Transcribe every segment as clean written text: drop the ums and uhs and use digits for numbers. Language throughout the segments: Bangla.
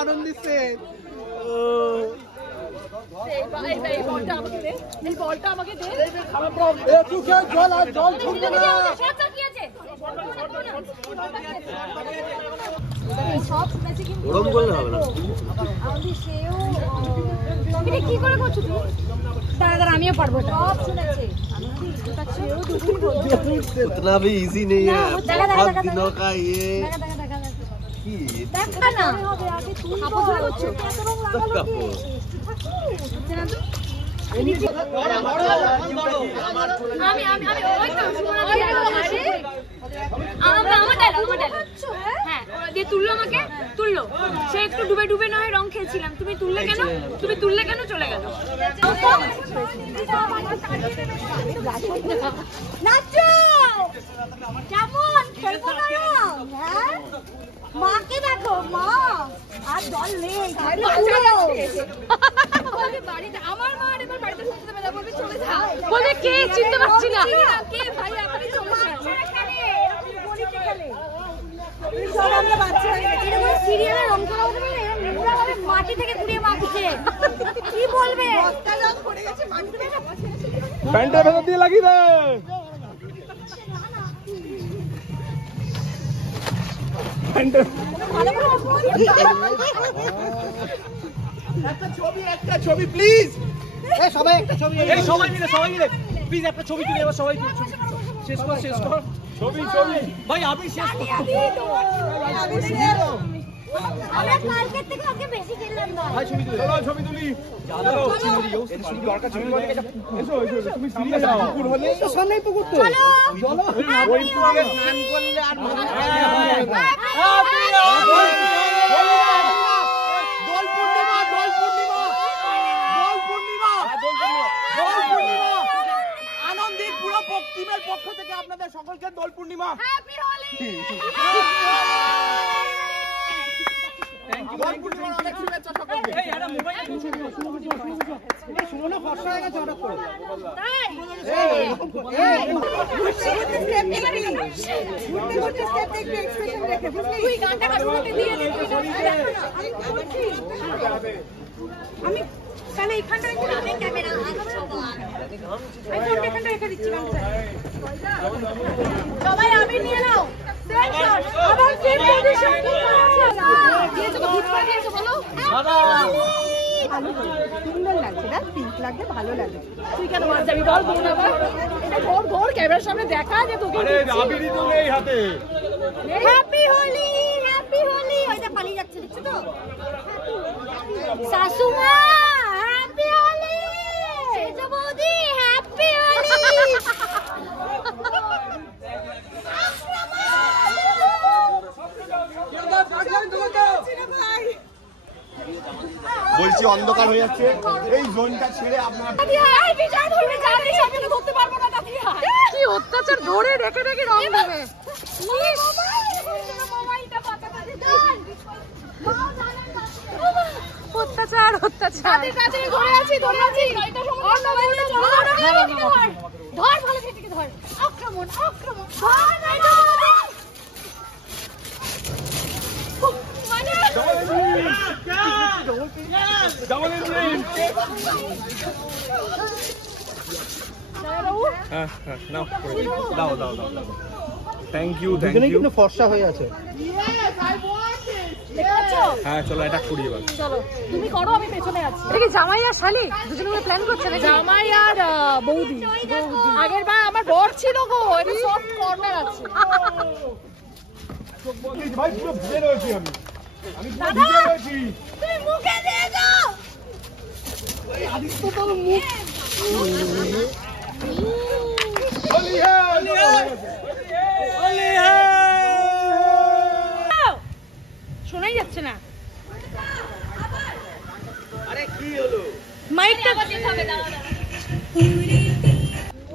आनंदी से আমিও পারবো उतना भी इजी नहीं है बहुत दिनों का ये তুললো আমাকে তুললো সে একটু ডুবে ডুবে নয় রং খেয়েছিলাম তুমি তুললে কেন চলে গেল কেমন খেলতে পারো মাকে দেখো মা আর দল নেই আমার মা এবার বাড়িতে ঢুকতে দেবে না বলবে চলে যা বলে কে চিনতে পারছি না কে ভাই আপনি চলে যান আমরা বাচ্চারা এরকম সিরিয়ালে রং করা হবে না পুরো ভাবে মাটি থেকে কুড়িয়ে মাখছে কি বলবে বস্তা রং পড়ে গেছে মাটি থেকে প্যান্টের ভেতর দিয়ে লাগিয়ে দে একটা ছবি প্লিজ সবাই একটা ছবি সবাই মিলে প্লিজ একটা ছবি তুলে এবার সবাই শেষ কর ছবি ভাই আমি শেষ আমরা মার্কেট থেকে ওকে বেশি খেললাম না ভাই ছবি তুলি দরকার ছবি এসো তুমি সিরিয়াস পুকুর হলে তো সামনেই পুকুর তো চলো ওই পুকুরে স্নান করলে আর আনন্দের পুরো টিমের পক্ষ থেকে আপনাদের সকলকে দোল পূর্ণিমা হ্যাপি হোলি দোল পূর্ণিমার অনেক শুভেচ্ছা সকলকে এই এটা মোবাইলে এই শোনো ফর্সা হয়ে গেছে হঠাৎ করে তাই এই স্টেপ দেখবে এক্সপ্রেশন দেখে বুঝলি তুই গানটা কাটতে দিয়ে দে আমি তাহলে এখানটা আমি ক্যামেরা আমি ফোনটা এখানটা রেখে দিচ্ছি সবাই আমি নিয়ে নাও সেন্সর আবার কি পজিশন কি আছে দিয়েছো তো বুঝ করে দিয়েছো বলো দাদা সুন্দর লাগছে না পিঙ্ক লাগছে ভালো লাগে তুই কেন মার যাবি বল বোন আবার এটা ঘোর ক্যামেরার সামনে দেখা যে তোকে আরে রাবিড়ি তো নেই হাতে হ্যাপি হোলি ওইটা পালিয়ে যাচ্ছে দেখছো তো শাশুমা হ্যাপি হোলি সেজো বৌদি হ্যাপি হোলি বলছি অন্ধকার হয়ে যাচ্ছে এই জোনটা ছেড়ে আপনারা ধরতে পারবো না কি অত্যাচার ধরে রেখে রং দেবে অত্যাচার ধরে আছি ধর ভালো থেকে ধর আক্রমণ থ্যাংক ইউ কিন্তু ফর্সা হয়ে আছে হ্যাঁ চলো এটা করি এবার চলো তুমি করো আমি পেছনে আছি এটা কি জামাই আর শালি দুজনে মিলে প্ল্যান করছে নাকি জামাই আর বৌদি আগের বার আমার বর ছিল গো এটা সফট কর্নার আছে ভাই পুরো ভিজে রয়েছি আমি পুরো ভিজে রয়েছি তুমি মুখে দিয়ে দাও এই আদিত্য তো মুখ হোলি হে শোনাই যাচ্ছে না আরে কি হলো মাইকটা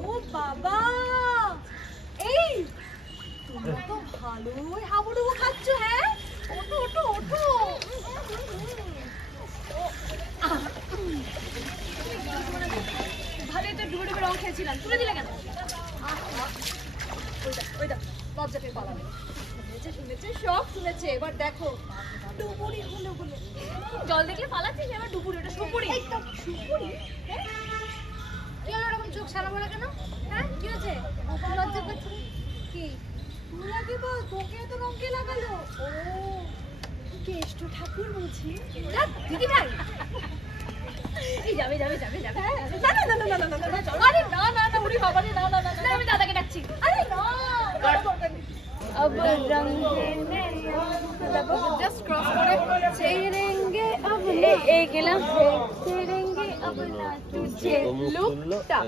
ও বাবা এই তোমরা তো ভালোই হাবুডুবু খাচ্ছ হ্যাঁ ওঠো দিয়েছিলাম, তুলে দিলে কেন? ওইটা লজ্জা পেয়ে পালাবে। শুনেছে সব শুনেছে, এবার দেখো ডুবুরি হলো বলে জল দেখলে পালাচ্ছিস, এবার ডুবুরি, ওটা সুপুরি। সুপুরি কি হলো এরকম চোখ সারা বলা কেন? হ্যাঁ কি হয়েছে? লজ্জা পাচ্ছি কি? তুই আগে বল, তোকে তো রঙকে লাগালো। ও কেষ্ট ঠাকুর বলছি। দিদি ভাই এই যাবে যাবে যাবে যাবে। না না না না না না না, চলো। আরে না না না, উড়ি বাবা রে, না না না না, আমি দাদাকে ডাকছি। আরে না अब रंग जस्ट क्रॉस করে চেরেঙ্গে अब এই গেলাম চেরেঙ্গে अब না তুঝে লুকটা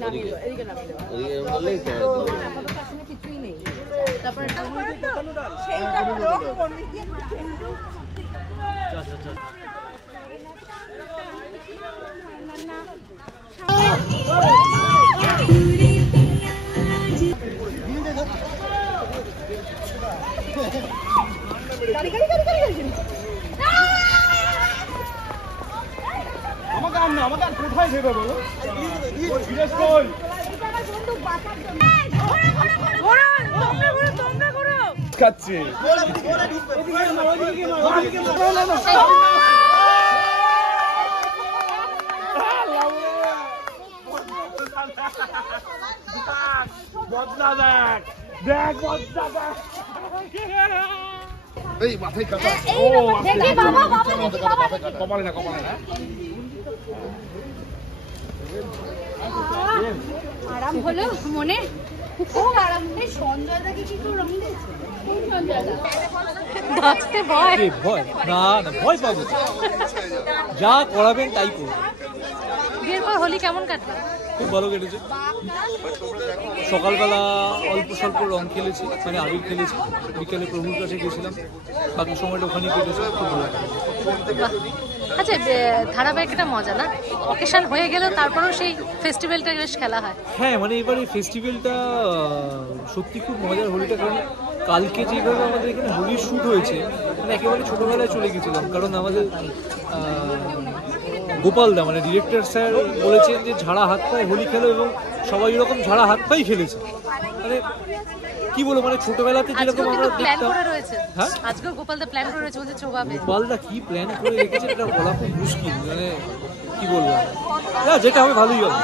নামিয়ে দাও, এদিকে নামিয়ে দাও। এই বললেই কেন আমাদের কাছে কিছুই নেই। তারপরে সেইটা পুরো করবি কি? গাড়ি গাড়ি গাড়ি গাড়ি গাড়ি আমাকে আর কোথায় যেতে বলো? জিজ্ঞেস কর। খাচ্ছে বদলা দেখ দেখ বদলা দেখ এই মাথায় কাটা দেখি বাবা বাবা দেখি বাবা কপালে না আরাম হলো মনে, খুব আরাম। এই সঞ্জয়দাকে কি করে রং দিয়েছে? কোন সঞ্জয়দা? বাঁচতে ভয়। ভয় না না, ভয় পাবো যা করাবেন তাই করবো। বিয়ের পর হোলি কেমন কাটলো? খুব ভালো কেটেছে। সকালবেলা অল্প স্বল্প রং খেলেছি, মানে আবির খেলেছি, বিকেলে প্রভুর কাছে গেছিলাম, বাকি সময়টা ওখানেই কেটেছে। খুব ভালো লাগে। আচ্ছা ধারাবাহিক একটা মজা না, অকেশন হয়ে গেলেও তারপরেও সেই ফেস্টিভ্যালটা বেশ খেলা হয়। হ্যাঁ মানে এবারে ফেস্টিভ্যালটা সত্যি খুব মজার হোলিটা, কারণ কালকে যেভাবে আমাদের এখানে হোলির শ্যুট হয়েছে মানে একেবারে ছোটোবেলায় চলে গেছিলাম। কারণ আমাদের গোপালদা মানে ডিরেক্টর স্যার বলেছেন যে ঝাড়া হাত পায়ে হোলি খেলো, এবং সবাই এরকম ঝাড়া হাত পাই খেলেছে। মানে কি বলবো, মানে ছোটবেলাতে যেরকম আমরা দেখতাম। হ্যাঁ আজকেও গোপালদা প্ল্যান করে রয়েছে, বলছে চোবাবে। গোপালদা কি প্ল্যান করে রেখেছে এটা বলা খুব মুশকিল, মানে কি বলবো, না যেটা হবে ভালোই হবে।